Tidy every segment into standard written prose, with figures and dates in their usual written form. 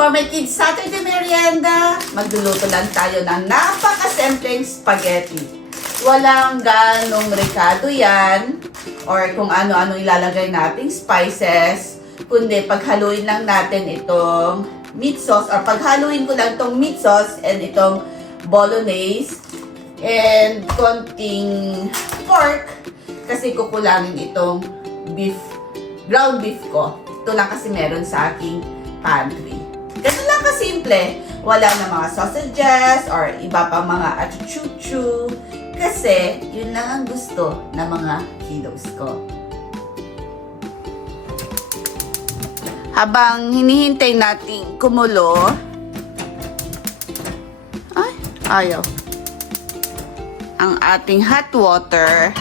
For my kids' Saturday merienda, magluluto lang tayo ng napakasimpleng spaghetti. Walang ganong rekado yan, or kung ano-ano ilalagay nating spices, kundi paghaluin lang natin itong meat sauce, or paghaluin ko lang itong meat sauce and itong bolognese, and konting pork, kasi kukulangin itong beef, ground beef ko. Ito lang kasi meron sa aking pantry. Ganun lang kasimple. Wala na mga sausages or iba pa mga achuchuchu. Kasi yun lang ang gusto ng mga kiddos ko. Habang hinihintay nating kumulo, ay, ayaw. Ang ating hot water,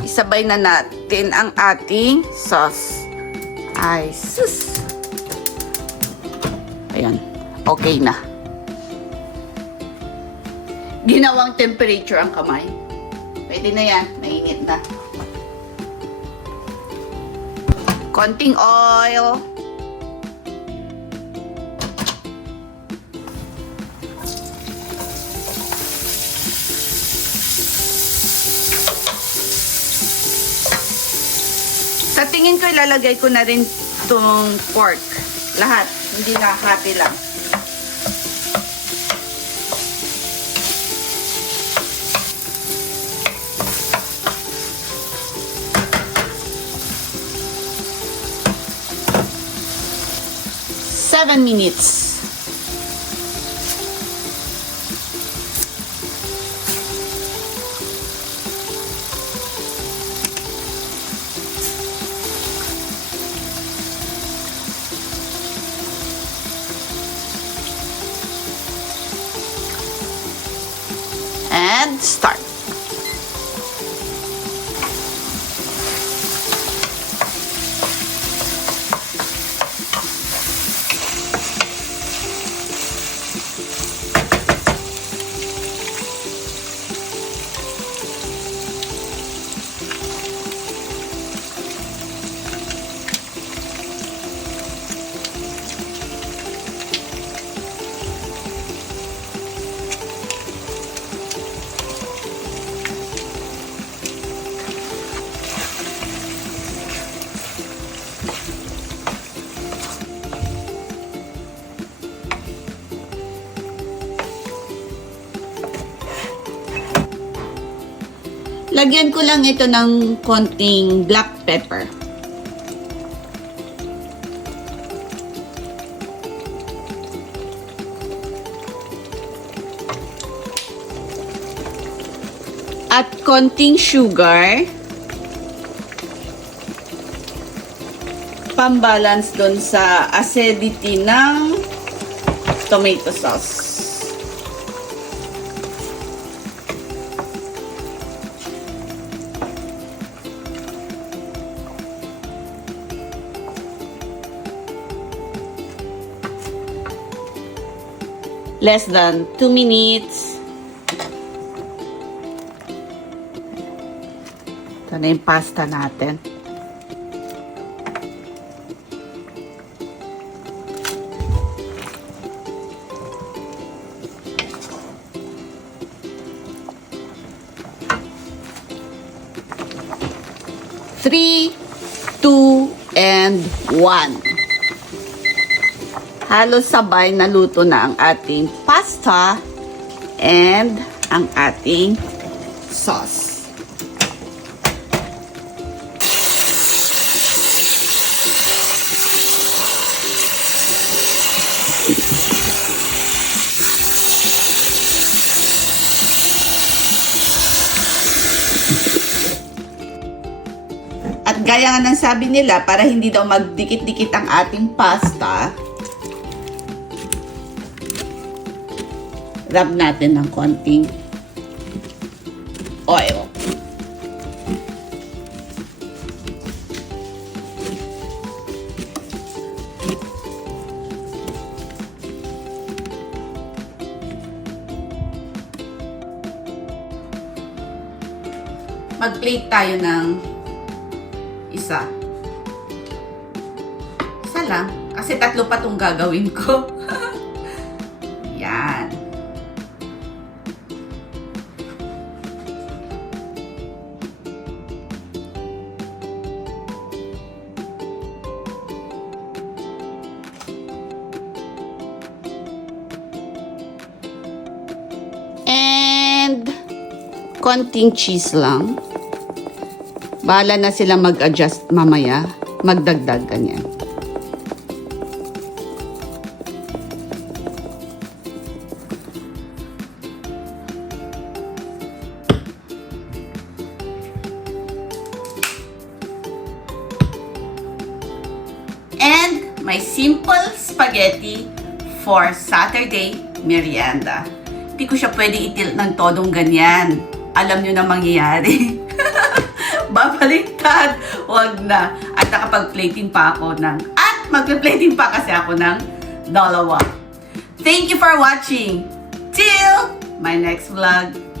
isabay na natin ang ating sauce. Ay, sus! Ayan, okay na. Ginawang temperature ang kamay. Pwede na yan, mainit na. Konting oil. Sa tingin ko, ilalagay ko na rin itong pork. Lahat. Hindi na hati lang. Seven minutes. And start. Lagyan ko lang ito ng konting black pepper. At konting sugar. Pambalance doon sa acidity ng tomato sauce. Less than 2 minutes. Ito na yung pasta natin. Three, two, and one. Halos sabay naluto na ang ating pasta and ang ating sauce. At gaya nga ng sabi nila, para hindi daw magdikit-dikit ang ating pasta, rub natin ng konting oil. Mag-plate tayo ng isa. Isa lang. Kasi 3 pa itong gagawin ko. Yan. And konting cheese lang. Bahala na sila mag-adjust mamaya. Magdagdag ganyan. And my simple spaghetti for Saturday merienda. Hindi ko siya pwede itil ng todong ganyan. Alam nyo na mangyayari. Babaliktad. Huwag na. At nakapag-plating pa ako magpe-plating pa kasi ako ng 2. Thank you for watching. Till my next vlog.